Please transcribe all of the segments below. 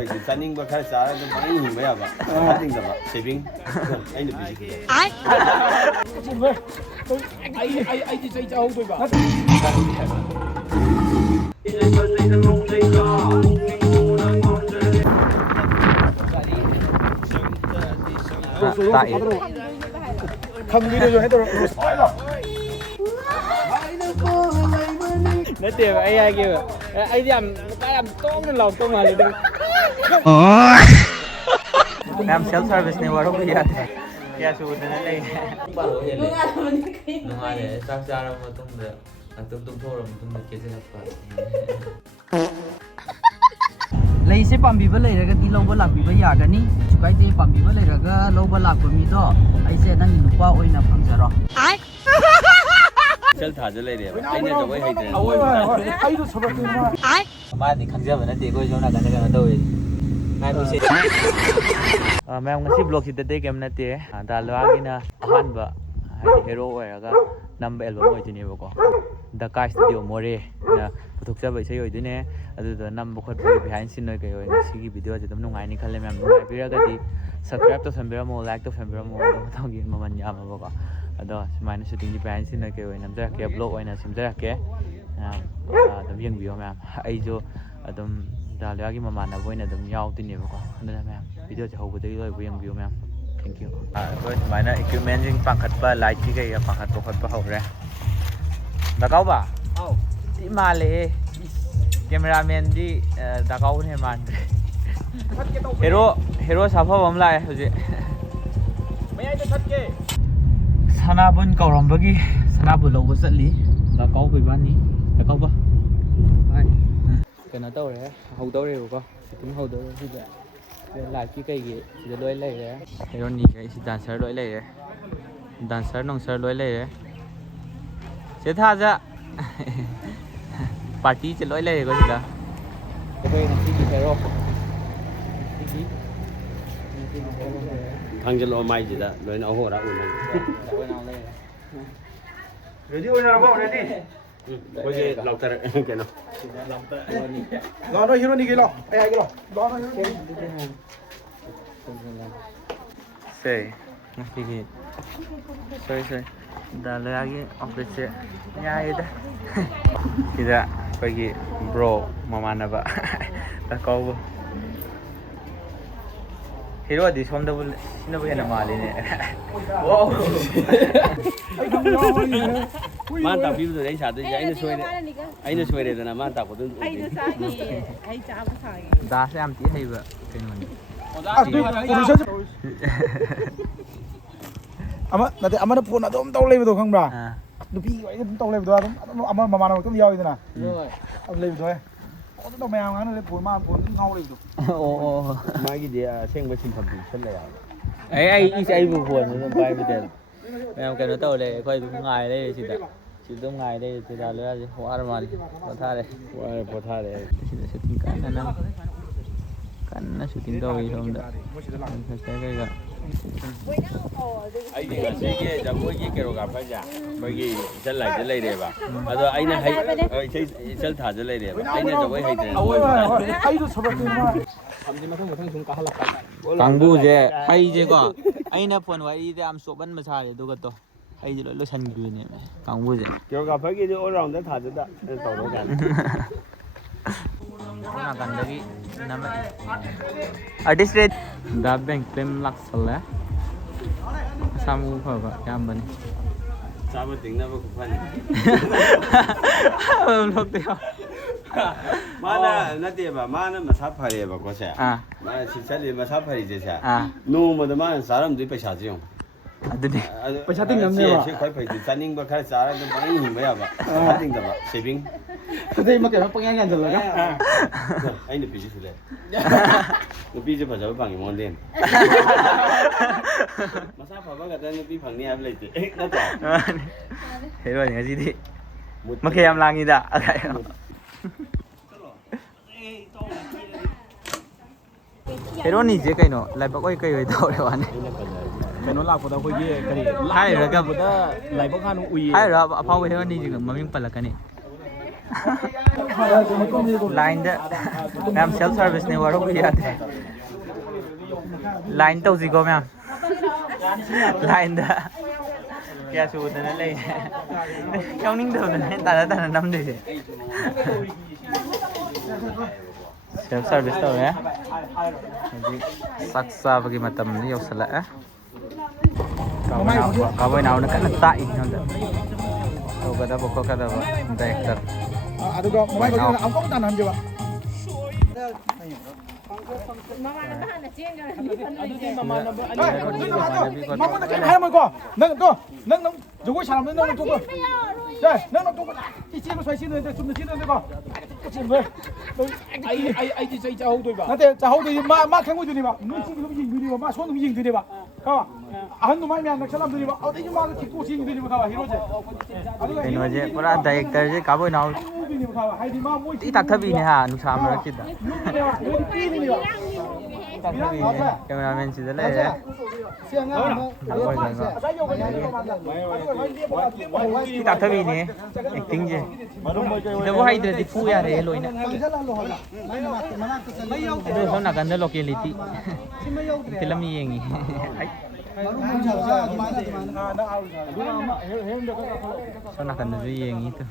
ꯐꯩꯗꯤ ꯆꯥꯅꯤꯡꯕ ꯈꯔ ꯆꯥꯔꯒ ꯑꯗꯨꯝ ꯄꯪꯍꯤꯡ ꯍꯤꯡꯕ ꯌꯥꯕ ꯆꯥꯅꯤꯡꯗꯕ ꯁꯦꯚꯤꯡ ꯑꯩꯅ ꯄꯤꯁꯤꯁꯦ ꯑꯩꯗꯤ ꯆꯩ ꯆꯥꯍꯧꯗꯣꯏꯕ ꯈꯪꯕꯤꯔꯁꯨ ꯍꯥꯏꯗꯧꯔ ꯅꯠꯇꯦꯕ ꯑꯩ ꯍꯥꯏꯒꯦꯕ ꯑꯩꯗꯤ ꯌꯥꯝ ꯇꯣꯡꯅ ꯂꯥꯎꯇꯧ ꯃꯥꯜꯂꯦ ꯑꯗꯨꯝ ꯌꯥꯝ ꯁꯦꯜꯐ ꯁꯥꯔꯚꯤꯁꯅꯦ ꯋꯥꯔꯧꯕ ꯌꯥꯗꯦ ꯀꯌꯥ ꯁꯨꯗꯅ ꯂꯩ ꯅꯨꯡꯉꯥꯏꯔꯦ ꯆꯥꯛ ꯆꯥꯔꯕ ꯃꯇꯨꯡꯗ ꯉꯥꯛꯇꯪ ꯇꯨꯝꯊꯣꯛꯑꯕ ꯃꯇꯨꯡꯗ ꯀꯦꯖꯤꯜꯂꯛꯄ ꯂꯩꯁꯦ ꯄꯥꯝꯕꯤꯕ ꯂꯩꯔꯒꯗꯤ ꯂꯧꯕ ꯂꯥꯛꯄꯤꯕ ꯌꯥꯒꯅꯤ ꯀꯩꯁꯨ ꯀꯥꯏꯗꯦ ꯄꯥꯝꯕꯤꯕ ꯂꯩꯔꯒ ꯂꯧꯕ ꯂꯥꯛꯄ ꯃꯤꯗꯣ ꯑꯩꯁꯦ ꯅꯪꯒꯤ ꯅꯨꯄꯥ ꯑꯣꯏꯅ ꯐꯪꯖꯔꯣ ꯁꯦꯜ ꯊꯥꯖ ꯂꯩꯔꯦꯕ ꯑꯩꯅ ꯖꯒꯣꯏ ꯍꯩꯇ꯭ꯔꯦ ꯑꯩꯗꯣ ꯁꯣꯔꯛꯇꯣꯏꯅ ꯃꯥꯗꯤ ꯈꯪꯖꯕ ꯅꯠꯇꯦ ꯑꯩꯈꯣꯏ ꯁꯣꯝ ꯅꯥꯀꯟꯗ ꯀꯩꯅꯣ ꯇꯧꯋꯦ ꯃꯌꯥꯝ ꯉꯁꯤ ꯕ꯭ꯂꯣꯛꯁꯤꯗꯗꯤ ꯀꯩꯝ ꯅꯠꯇꯦ ꯗꯥꯂꯨꯋꯥꯒꯤꯅ ꯑꯍꯥꯟꯕ ꯍꯥꯏꯗꯤ ꯍꯦꯔꯣ ꯑꯣꯏꯔꯒ ꯅꯝꯕ ꯑꯦꯜꯕꯝ ꯑꯣꯏꯗꯣꯏꯅꯦꯕꯀꯣ ꯗꯀꯥ ꯁ꯭ꯇꯨꯗꯤꯑꯣ ꯃꯣꯔꯦꯅ ꯄꯨꯊꯣꯛꯆꯕ ꯏꯁꯩ ꯑꯣꯏꯗꯣꯏꯅꯦ ꯑꯗꯨꯗ ꯅꯝꯕ ꯈꯣꯠꯄꯒꯤ ꯕꯤꯍꯥꯏꯟ ꯁꯤꯟ ꯑꯣꯏ ꯀꯩ ꯑꯣꯏ ꯉꯁꯤꯒꯤ ꯚꯤꯗꯤꯑꯣꯁꯦ ꯑꯗꯨꯝ ꯅꯨꯡꯉꯥꯏꯅꯤ ꯈꯜꯂꯦ ꯃꯌꯥꯝ ꯅꯨꯡꯉꯥꯏꯕꯤꯔꯒꯗꯤ ꯁꯕꯁꯀ꯭ꯔꯥꯏꯕ ꯇꯧꯁꯟꯕꯤꯔꯝꯃꯣ ꯂꯥꯏꯛ ꯇꯧꯁꯟꯕꯤꯔꯝꯃꯣ ꯑꯗꯨꯝ ꯃꯊꯪꯒꯤ ꯃꯃꯜ ꯌꯥꯝꯃꯕꯀꯣ ꯑꯗꯣ ꯁꯨꯃꯥꯏꯅ ꯁꯨꯇꯤꯡꯒꯤ ꯕꯤꯍꯥꯏꯟ ꯁꯤꯟ ꯑꯣꯏ ꯀꯩ ꯑꯣꯏ ꯅꯝꯖꯔꯛꯀꯦ ꯕ꯭ꯂꯣꯛ ꯑꯣꯏꯅ ꯁꯦꯝꯖꯔꯛꯀꯦ ꯑꯗꯨꯝ ꯌꯦꯡꯕꯤꯌꯣ ꯃꯌꯥꯝ ꯑꯩꯁꯨ ꯑꯗꯨꯝ ꯗꯥꯂꯨꯋꯥꯒꯤ ꯃꯃꯥꯟꯅꯕ ꯑꯣꯏꯅ ꯑꯗꯨꯝ ꯌꯥꯎꯗꯣꯏꯅꯦꯕꯀꯣ ꯑꯗꯨꯅ ꯃꯌꯥꯝ ꯚꯤꯗꯤꯑꯣꯁꯦ ꯍꯧꯕꯗꯒꯤ ꯂꯣꯏꯕ ꯌꯦꯡꯕꯤꯌꯨ ꯃꯌꯥꯝ ꯊꯦꯡꯛ ꯌꯨ ꯑꯩꯈꯣꯏ ꯁꯨꯃꯥꯏꯅ ꯏꯀ꯭ꯋꯤꯞꯃꯦꯟꯁꯤꯡ ꯄꯥꯡꯈꯠꯄ ꯂꯥꯏꯠꯀꯤ ꯀꯩꯒ ꯄꯥꯡꯈꯠꯄ ꯈꯣꯠꯄ ꯍꯧꯔꯦ ꯗꯀꯥꯎꯕ ꯊꯤ ꯃꯥꯜꯂꯦꯍꯦ ꯀꯦꯃꯦꯔꯥꯃꯦꯟꯗꯤ ꯗꯀꯥꯎꯕꯅ ꯍꯦꯟꯅ ꯃꯥꯟꯈ꯭ꯔꯦ ꯍꯦꯔꯣ ꯁꯥꯐꯕ ꯑꯃ ꯂꯥꯛꯑꯦ ꯍꯧꯖꯤꯛ ꯃꯌꯥꯏꯗ ꯊꯠꯀꯦ ꯁꯅꯥꯕꯨꯟ ꯀꯧꯔꯝꯕꯒꯤ ꯁꯅꯥꯕꯨꯟ ꯂꯧꯕ ꯆꯠꯂꯤ ꯗꯀꯥꯎꯕ ꯏꯕꯥꯅꯤ ꯗꯀꯥꯎꯕ ꯀꯩꯅꯣ ꯇꯧꯔꯦ ꯍꯧꯗꯧꯔꯦꯕꯀꯣ ꯁꯨꯇꯤꯡ ꯍꯧꯗꯧꯔꯦ ꯁꯤꯗ ꯂꯥꯏꯠꯀꯤ ꯀꯩꯒꯤ ꯁꯤꯗ ꯂꯣꯏ ꯂꯩꯔꯦ ꯍꯦꯔꯣꯅꯤꯒ ꯁꯤ ꯗꯥꯟꯁꯔ ꯂꯣꯏ ꯂꯩꯔꯦ ꯗꯥꯟꯁꯔ ꯅꯨꯡꯁꯔ ꯂꯣꯏ ꯂꯩꯔꯦ ꯁꯤ ꯊꯥꯖ ꯄꯥꯔꯇꯤꯁꯦ ꯂꯣꯏ ꯂꯩꯔꯦꯀꯣ ꯁꯤꯗ ꯑꯩꯈꯣꯏ ꯉꯁꯤꯒꯤ ꯍꯦꯔꯣ ꯊꯥꯡꯖꯜꯂꯛꯑꯣ ꯃꯥꯏꯁꯤꯗ ꯂꯣꯏꯅ ꯑꯍꯣ ꯑꯔꯥꯛ ꯎꯅꯪ ꯔꯦꯗꯤ ꯑꯣꯏꯅꯔꯕꯣ ꯔꯦꯗꯤ ꯑꯩꯈꯣꯏꯁꯦ ꯂꯥꯎꯊꯔ ꯀꯩꯅꯣ ꯂꯥꯛꯑꯣ ꯍꯤꯔꯣꯅꯤꯒꯤ ꯂꯥꯛꯑꯣ ꯑꯩ ꯍꯥꯏꯒꯦ ꯂꯥꯛꯑꯣ ꯁꯦ ꯉꯁꯤꯒꯤ ꯁꯣꯏ ꯗꯥꯂꯨꯋꯥꯒꯤ ꯑꯣꯐꯤꯁꯁꯦ ꯌꯥꯏꯗ ꯁꯤꯗ ꯑꯩꯈꯣꯏꯒꯤ ꯕ꯭ꯔꯣ ꯃꯃꯥꯟꯅꯕ ꯗꯀꯥꯎꯕ ꯍꯦꯔꯣꯗꯤ ꯁꯣꯝꯗꯕꯨ ꯁꯤꯅꯕꯨ ꯍꯦꯟꯅ ꯃꯥꯜꯂꯤꯅꯦ ꯃꯥꯅ ꯇꯥꯛꯄꯤꯕꯗꯨꯅꯦ ꯑꯩ ꯁꯥꯗꯣꯏꯁꯦ ꯑꯩꯅ ꯁꯣꯏꯔꯦꯗꯅ ꯃꯥꯅ ꯇꯥꯛꯄꯗꯨ ꯗꯥꯁꯦ ꯌꯥꯝ ꯊꯤ ꯍꯩꯕ ꯀꯩꯅꯣꯅꯤ ꯅꯠꯇꯦ ꯑꯃꯅ ꯐꯣꯟ ꯑꯗꯨꯝ ꯇꯧ ꯂꯩꯕꯗꯣ ꯈꯪꯕ꯭ꯔꯥ ꯅꯨꯄꯤ ꯑꯩꯅ ꯑꯗꯨꯝ ꯇꯧ ꯂꯩꯕꯗꯣ ꯑꯗꯨꯝ ꯑꯃ ꯃꯃꯥꯟꯅꯕ ꯑꯗꯨꯝ ꯌꯥꯎꯏꯗꯅ ꯑꯗꯨꯝ ꯂꯩꯕꯗꯣ ꯑꯗꯨꯝ ꯃꯌꯥꯝ ꯉꯥꯡꯅ ꯂꯩ ꯐꯣꯟ ꯃꯥ ꯐꯣꯟ ꯑꯗꯨꯝ ꯉꯥꯎ ꯂꯩꯕꯗꯣ ꯃꯥꯒꯤꯗꯤ ꯑꯁꯦꯡꯕ ꯁꯤꯟꯐꯝ ꯄꯤꯁꯜꯂꯦ ꯑꯩꯕꯨ ꯐꯣꯟ ꯑꯗꯨꯝ ꯄꯥꯏꯕꯗ ꯃꯌꯥꯝ ꯀꯩꯅꯣ ꯇꯧ ꯂꯩꯔꯦ ꯑꯩꯈꯣꯏ ꯑꯗꯨꯝ ꯉꯥꯏ ꯂꯩꯔꯦ ꯁꯤꯗ ꯑꯗꯨꯝ ꯉꯥꯏ ꯂꯩꯔꯦ ꯗꯥꯂꯨꯋꯥꯁꯦ ꯋꯥꯔ ꯃꯥꯜꯂꯦ ꯄꯣꯊꯥꯔꯦ ꯁꯤꯗ ꯁꯨꯇꯤꯡ ꯀꯟꯅ ꯁꯨꯇꯤꯡ ꯇꯧꯋꯤ ꯁꯣꯝꯗ ꯀꯩꯒ ꯑꯩꯒꯤ ꯉꯁꯤꯒꯤ ꯖꯒꯣꯏꯒꯤ ꯀꯦꯔꯣꯒ꯭ꯔꯥꯐꯔꯁꯦ ꯑꯩꯈꯣꯏꯒꯤ ꯏꯆꯜ ꯂꯥꯏꯖ ꯂꯩꯔꯦꯕ ꯑꯗꯣ ꯑꯩꯅ ꯏꯆꯜ ꯊꯥꯖ ꯂꯩꯔꯦꯕ ꯑꯩꯅ ꯖꯒꯣꯏ ꯍꯩꯇ꯭ꯔꯦ ꯑꯩꯗꯣ ꯁꯣꯔꯛꯇꯣꯏꯅ ꯃꯊꯪ ꯁꯨꯝ ꯀꯥꯍꯜꯂꯛꯄ ꯀꯥꯡꯕꯨꯁꯦ ꯑꯩꯁꯦꯀꯣ ꯑꯩꯅ ꯐꯣꯟ ꯋꯥꯔꯤꯗ ꯌꯥꯝ ꯆꯣꯞꯍꯟꯕ ꯁꯥꯔꯦ ꯑꯗꯨꯒ ꯑꯩꯁꯦ ꯂꯣꯏ ꯂꯣꯏꯁꯤꯟꯈꯤꯕꯅꯦꯕ ꯀꯥꯡꯕꯨꯁꯦ ꯀꯦꯔꯣꯒ꯭ꯔꯥꯐꯔꯒꯤꯗꯤ ꯑꯣꯜ ꯔꯥꯎꯟꯗꯔ ꯊꯥꯖꯗ ꯇꯧꯔꯣ ꯀꯥꯟꯗ ꯅꯥꯀꯟꯗꯒꯤ ꯑꯥꯔꯇꯤꯁ ꯔꯦꯠ ꯗ ꯕꯦꯡ ꯐꯤꯂꯝ ꯂꯥꯛꯁꯜꯂꯦ ꯃꯁꯥ ꯃꯎ ꯐꯕ ꯌꯥꯝꯕꯅꯤ ꯆꯥꯕ ꯇꯤꯡꯅꯕ ꯈꯨꯐꯅꯤ ꯃꯥꯅ ꯅꯠꯇꯦꯕ ꯃꯥꯅ ꯃꯁꯥ ꯐꯔꯦꯕꯀꯣ ꯁꯦ ꯃꯥꯅ ꯁꯤ ꯆꯠꯂꯤ ꯃꯁꯥ ꯐꯔꯤꯁꯦ ꯁꯦ ꯅꯣꯡꯃꯗ ꯃꯥꯅ ꯆꯥꯔꯝꯗꯣꯏ ꯄꯩꯁꯥꯁꯦ ꯌꯦꯡꯉꯨ ꯑꯗꯨꯗꯤ ꯄꯩꯁꯥ ꯇꯤꯡꯅꯕꯅꯦꯕ ꯁꯤ ꯈ꯭ꯋꯥꯏ ꯐꯩꯗꯤ ꯆꯥꯅꯤꯡꯕ ꯈꯔ ꯆꯥꯔꯒ ꯑꯗꯨꯝ ꯄꯪꯍꯤꯡ ꯍꯤꯡꯕ ꯌꯥꯕ ꯄꯩꯁꯥ ꯇꯤꯡꯗꯕ ꯁꯦꯚꯤꯡ ꯑꯗꯩ ꯑꯃ ꯀꯩꯅꯣ ꯄꯪꯌꯥꯟ ꯌꯥꯟꯁꯤꯜꯂꯒ ꯑꯩ ꯅꯨꯄꯤꯁꯤꯁꯨ ꯂꯩ ꯅꯨꯄꯤꯁꯦ ꯐꯖꯕ ꯐꯪꯉꯤ ꯃꯉꯣꯟꯗ ꯃꯁꯥ ꯐꯕ ꯈꯛꯇ ꯅꯨꯄꯤ ꯐꯪꯅꯤ ꯍꯥꯏꯕ ꯂꯩꯇꯦ ꯅꯠꯇ꯭ꯔꯣ ꯍꯦꯔꯣꯏꯅꯤ ꯉꯁꯤꯗꯤ ꯃꯈꯩ ꯌꯥꯝ ꯂꯥꯡꯉꯤꯗ ꯍꯦꯔꯣꯅꯤꯁꯦ ꯀꯩꯅꯣ ꯂꯥꯏꯕꯛ ꯑꯣꯏ ꯀꯩ ꯑꯣꯏ ꯇꯧꯔꯦ ꯋꯥꯅꯤ ꯀꯩꯅꯣ ꯂꯥꯛꯄꯗ ꯑꯩꯈꯣꯏꯒꯤ ꯀꯔꯤ ꯍꯥꯏꯔꯒ ꯂꯥꯛꯄꯗ ꯂꯥꯏꯕꯛ ꯍꯥꯟꯅ ꯎꯏꯌꯦ ꯍꯥꯏꯔ ꯑꯐꯥꯎꯕ ꯍꯦꯔꯣꯅꯤꯁꯤꯡ ꯃꯃꯤꯡ ꯄꯜꯂꯛꯀꯅꯤ ꯂꯥꯏꯟꯗ ꯃꯌꯥꯝ ꯁꯦꯜꯐ ꯁꯥꯔꯚꯤꯁꯅꯦ ꯋꯥꯔꯧꯕ ꯌꯥꯗꯦ ꯂꯥꯏꯟ ꯇꯧꯁꯤꯀꯣ ꯃꯌꯥꯝ ꯂꯥꯏꯟꯗ kaya sudah na lang ikaw ning daw na tana nam din self service daw ya jadi saksa bagi matam ni yausala kawan na kan tai nonda to kada boko kada ba director aduga mobile ko ang ko tanan je ba mama na kan hai mo ko nang 저거 사람들 너는 저거 자 너는 저거 이 집을 서 있는 데 좀 지는 데가 지금 왜 아이 저 자호도 봐 나한테 자호도 마 강고 주니 봐 눈치 좀 인들이 봐 손좀 인들이 봐 가 한도 많이 안 사람들이 봐 어디 좀 와서 듣고 인들이 봐 이러지 이노제 pura director je kaboy naw ti tak thabi ne ha nu sa ma kit da cameraman si da le ti tak thabi ne acting je da bo haidra di fu ya re loina do so na kan da locality film yengi so na kan da yengi to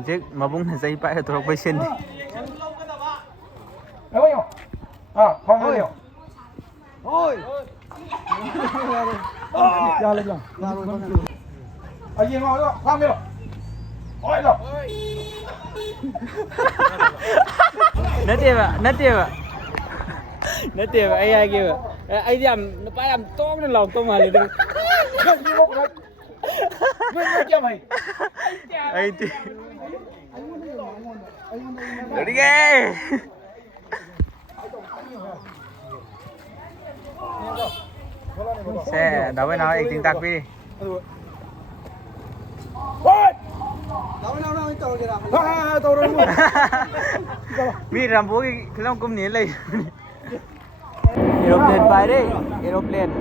Cik mabung saya pakai terus pesen ni. Ayo, không ayo. Ôi. Ra lên rồi. Ở gì ngồi đó, khoan đi rồi. Ôi rồi. Nát tiệp ai kêu ai làm nó phải làm tốt nó lòng tôi mà lại được. Ngươi kia mày. Ai thì. Đi nghe. Xe đâu bên nào acting tạc đi. Ôi. Đâu bên nào tàu kìa nào. Tàu rồi. Mi làm bố cái film cũng nhớ lại. Aeroplane bay đi, aeroplane.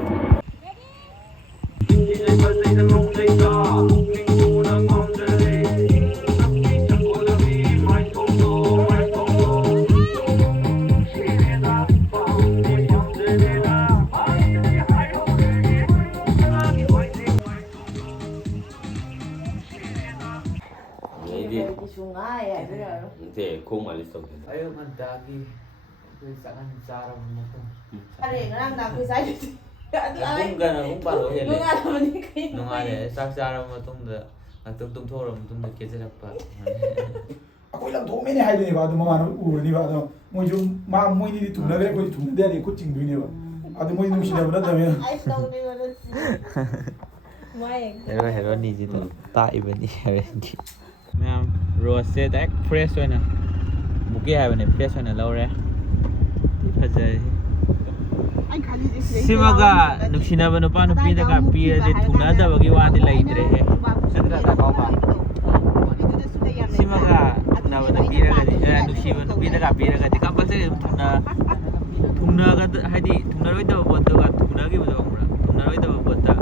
Thế không mà listok. Ayo mantagi. Sangat cara memotong. Ada yang orang nak pisah je. Bukan, aku baru ya. Nung ada mana kain. Nung ada, sak cara memotong dah. Atau tung thor memotong dah kerja apa? Aku làm thổ mấy này hay đi vào, tụi mà nó ủi đi vào thôi. Mỗi chúng mà mỗi đi thủng nó cái કોઈ thủng đen thì có chỉnh đuôi đi vào. Tụi mỗi đi xịt vào đất rồi. Ai tahu ni mana sih. Mai. Hero ni je tu. Tak iban ni hari ni. Ma'am, rose dak fresh rồi nè. Buki hai bane fresh rồi nè lâu rồi. Fazai. Simaga nuksina bano pa nupi da ka pia de thuna da bagi wa de lai dre he. Sadra ta ka ba. Simaga na bano pia ga de nuksi bano pia da ka pia ga de ka pa se thuna ga hai di thuna roi da bot da thuna gi ba mura. Thuna roi da bot da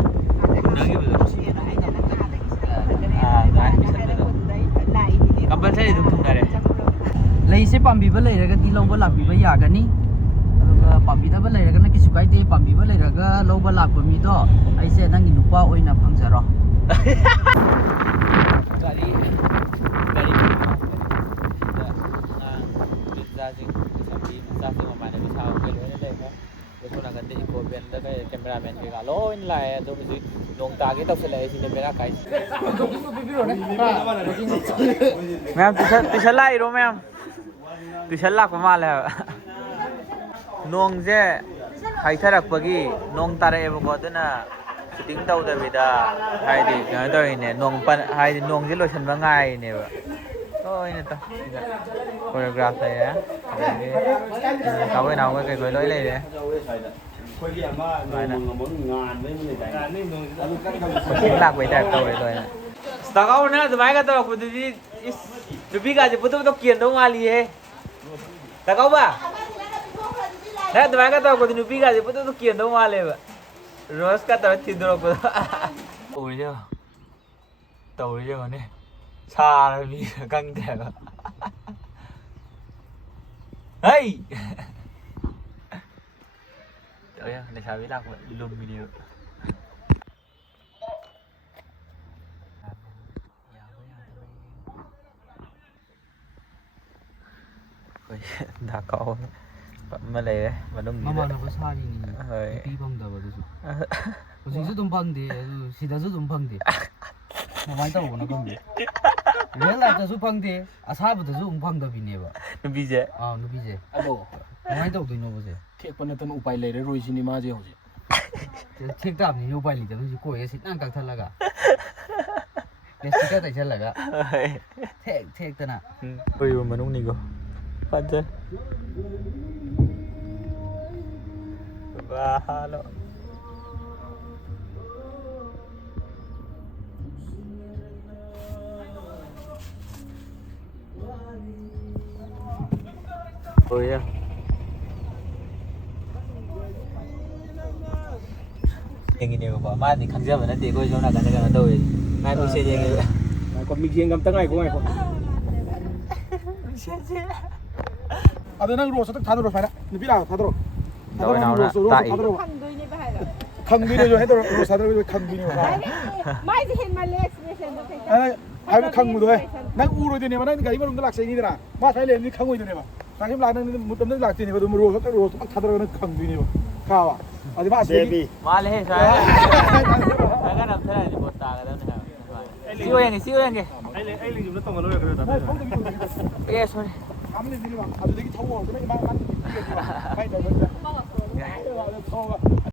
thuna gi ba. Da bisa da. Kapal sai du thuna re. Lai se pambiba leiraga di lawba lakbiba yagani aduga pambidaba leiragana kisu kaide pambiba leiraga lawba lakba mi do aise nangi nupa oina phangjaro Gari jing sampai sampai mana bisa ke loi le ka ko na gande ko ben da ka cameraman ke ga loi lai to mi long ta ke tau se lai sin mera kai ma'am tu lai ro ma'am tu lak pa ma la nong je hai tharak pagi nong tare ba ko duna shooting tau da bida hai di ga to ne nong pan hai di nong je lo chan ba ngai ne ba ꯂꯣꯏꯅ ꯀꯣꯔꯤꯌꯣꯒ꯭ꯔꯥꯐ ꯂꯩꯔꯦ ꯑꯗꯒꯤ cowboy ꯅꯥꯎꯕꯣꯏ ꯀꯩꯀꯣꯏ ꯂꯣꯏ ꯂꯩꯔꯦ ꯑꯩꯈꯣꯏꯒꯤ ꯑꯃ ꯅꯣꯡꯃ ꯉꯥꯟꯕꯩ ꯑꯃ ꯂꯩꯗꯥꯏꯅꯦ ꯃꯁꯤꯡ ꯂꯥꯛꯄꯩ ꯇꯥꯏꯞ ꯇꯧꯔꯦ ꯂꯣꯏꯅ ꯇꯥꯎꯅ ꯑꯗꯨꯃꯥꯏꯅ ꯇꯧꯔꯛꯄꯗꯨꯗꯤ ꯅꯨꯄꯤꯒꯥꯁꯦ ꯄꯨꯊꯣꯛ ꯀꯦꯟꯗꯧ ꯃꯥꯜꯂꯤꯌꯦ ꯇꯥꯎꯕ ꯅꯪ ꯑꯗꯨꯃꯥꯏꯅ ꯇꯧꯔꯛꯄꯗꯤ ꯅꯨꯄꯤꯒꯥꯁꯦ ꯄꯨꯊꯣꯛ ꯀꯦꯟꯗꯧ ꯃꯥꯜꯂꯦꯕ ꯔꯣꯁꯀ ꯇꯧꯔ ꯊꯤꯟꯗꯣꯔꯛꯄꯗꯣ ꯇꯧꯔꯤꯁꯦ ꯌꯦꯡꯉꯣꯅꯦ ꯁꯥꯔ ꯃꯤꯔ ꯈꯪꯗ꯭ꯔꯦꯕ ꯍꯩ ꯂꯩꯁꯥꯕꯤ ꯂꯥꯛꯄ ꯂꯨꯝꯃꯤꯅꯦꯕ ꯑꯩꯈꯣꯏ ꯗꯥꯀꯥꯎ ꯑꯃ ꯂꯩꯔꯦ ꯃꯅꯨꯡꯁꯤꯗ ꯃꯃꯥꯟꯅꯕ ꯁꯥꯔꯤꯅꯤ ꯍꯣꯏ ꯅꯨꯄꯤ ꯐꯪꯗꯕꯗꯨꯁꯨ ꯍꯧꯖꯤꯛꯁꯨ ꯑꯗꯨꯝ ꯐꯪꯗꯦ ꯑꯗꯨ ꯁꯤꯗꯁꯨ ꯑꯗꯨꯝ ꯐꯪꯗꯦ ꯀꯃꯥꯏꯅ ꯇꯧꯕꯅꯣ ꯈꯪꯗꯦ ꯔꯤꯌꯦꯜ ꯂꯥꯏꯐꯇꯁꯨ ꯐꯪꯗꯦ ꯑꯁꯥꯕꯗꯁꯨ ꯑꯃꯨꯛ ꯐꯪꯗꯕꯤꯅꯦꯕ ꯅꯨꯄꯤꯁꯦ ꯅꯨꯄꯤꯁꯦ ꯑꯗꯣ ꯀꯃꯥꯏꯅ ꯇꯧꯗꯣꯏꯅꯣꯕꯁꯦ ꯊꯦꯛꯄ ꯅꯠꯇꯅ ꯎꯄꯥꯏ ꯂꯩꯔꯔꯣꯏꯁꯤꯅꯤ ꯃꯥꯁꯦ ꯍꯧꯖꯤꯛ ꯊꯦꯛ ꯇꯥꯕꯅꯤ ꯎꯄꯥꯏ ꯂꯩꯇꯕ ꯍꯧꯖꯤꯛ ꯀꯣꯏꯒ ꯁꯤꯠꯅ ꯀꯛꯊꯠꯂꯒ ꯄ꯭ꯂꯥꯁꯇꯤꯛꯀ ꯇꯩꯁꯜꯂꯒ ꯊꯦꯛꯇꯅ ꯀꯣꯏꯕ ꯃꯅꯨꯡꯅꯤꯀꯣ ꯐꯖꯩ ꯍꯥꯂꯣ ꯍꯣꯏ ꯌꯦꯡꯉꯤꯅꯦꯕꯀꯣ ꯃꯥꯗꯤ ꯈꯪꯖꯕ ꯅꯠꯇꯦ ꯑꯩꯈꯣꯏ ꯁꯣꯝ ꯅꯥꯀꯟꯗ ꯀꯩꯅꯣ ꯇꯧꯋꯦ ꯉꯥꯏ ꯃꯤꯡꯁꯦꯟ ꯌꯦꯡꯉꯦꯕ ꯉꯥꯏꯈꯣ ꯃꯤꯡꯁꯦꯟ ꯑꯝꯇ ꯉꯥꯏꯈꯣ ꯑꯗꯣ ꯅꯪ ꯔꯣꯁ ꯑꯝꯇ ꯊꯥꯗꯣꯔꯣ ꯁꯨꯃꯥꯏꯅ ꯅꯨꯄꯤ ꯂꯥꯛꯑꯣ ꯊꯥꯗꯣꯔꯣ ꯈꯪꯗꯣꯏꯅꯦꯕ ꯍꯥꯏꯔ ꯈꯪꯗꯣꯏꯅꯦ ꯍꯥꯏꯗꯣꯔꯣ ꯔꯣꯁ ꯊꯥꯗꯣꯔꯣ ꯈꯪꯗꯣꯏꯅꯦꯕ ꯃꯥꯏꯗꯤ ꯍꯦꯟꯃꯜꯂꯦ ꯑꯦꯛꯁꯄ꯭ꯔꯦꯁꯟꯗꯣ ꯍꯥꯏꯕ ꯈꯪꯕꯗꯣ ꯅꯪ ꯎꯔꯣꯏꯗꯣꯏꯅꯦꯕ ꯅꯪ ꯒꯥꯔꯤ ꯃꯅꯨꯡꯗ ꯂꯥꯛꯆꯩꯅꯤꯗꯅ ꯃꯥ ꯁ꯭ꯋꯥꯏ ꯂꯩꯔꯝꯗꯤ ꯈꯪꯉꯣꯏꯗꯣꯏꯅꯦꯕ ꯁꯨꯝ ꯂꯥꯛ ꯅꯪ ꯃꯇꯝꯗ ꯂꯥꯛꯇꯣꯏꯅꯦꯕ ꯑꯗꯨꯝ ꯔꯣꯁ ꯊꯥꯗꯔꯒ ꯅꯪ ꯈꯪꯗꯣꯏꯅꯦꯕ ꯈꯥꯕ ꯑꯗꯨ ꯃꯥ ꯑꯁꯤꯗꯒꯤ ꯃꯥꯜꯂꯦꯍꯦ ꯁ꯭ꯋꯥꯏꯒ ꯅꯞꯊꯔꯗꯤ ꯄꯣꯠ ꯇꯥꯒꯗꯕꯅꯦ ꯍꯥꯏꯕ ꯁꯤ ꯑꯣꯏꯌꯦꯡꯒꯦ ꯑꯩ ꯂꯩꯖꯤꯕꯅ ꯇꯧꯅ ꯂꯣꯏꯔꯦ ꯑꯦ ꯁꯣꯔꯤ ꯑꯗꯨꯗꯒꯤ ꯊꯧꯕ ꯍꯧꯔꯛꯇꯅ ꯏꯃꯥ ꯃꯥ ꯄꯤꯒꯅꯤꯕ ꯀꯥꯏ ꯇꯧꯔꯒ